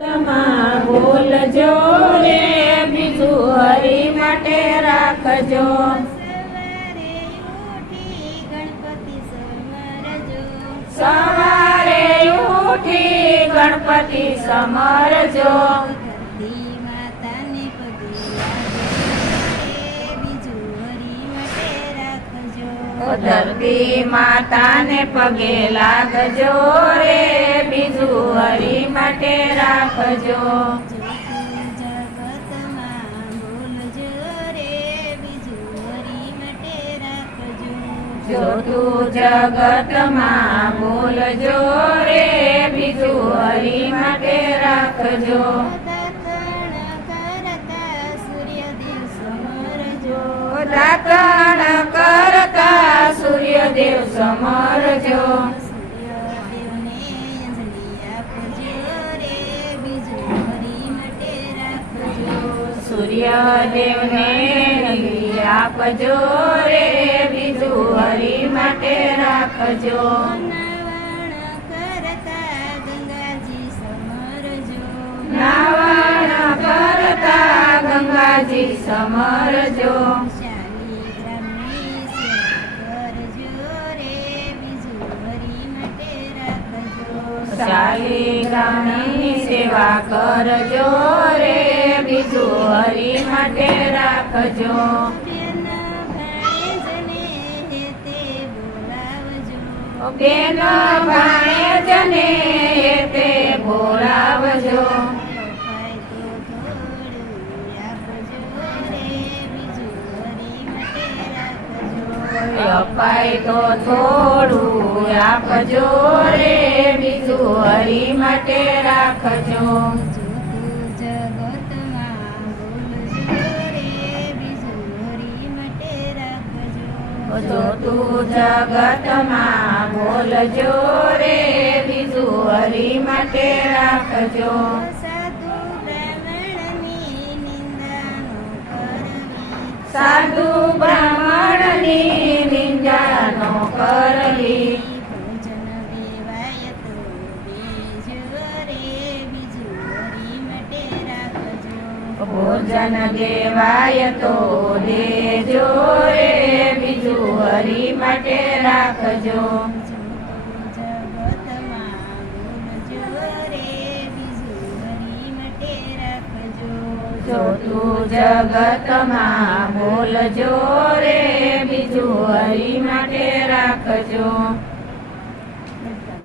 તમા બોલજો રે બીજું હરી માટે રાખજો. સવારે ઉઠી ગણપતિ સમરજો. ધરતી માતાને પગે લાગજો રે બીજું હરી માટે રાખજો. જો તું જગતમાં બોલજો રે બીજું હરી માટે રાખજો. દાતણ કરતા સૂર્યદેવ સમરજો. સૂર્યદેવને અંજલિ આપજો રે બીજું હરી માટે રાખજો. નાવણ કરતા ગંગાજી સમરજો. શાલિગ્રામની સેવા કરજો રે બીજું હરી માટે રાખજો. બેન ભાણેજને તે બોલાવજો. અપાય તો થોડું આપજો રે બીજું હરી માટે રાખજો. જો તું જગતમાં બોલજો રે બીજું હરી માટે રાખજો. સાધુ બ્રાહ્મણની નિંદા નો કરવી. ભોજન દેવાય તો દેજો રે બીજું હરી માટે રાખજો. જો તું જગતમાં બોલજો રે બીજું હરી માટે રાખજો.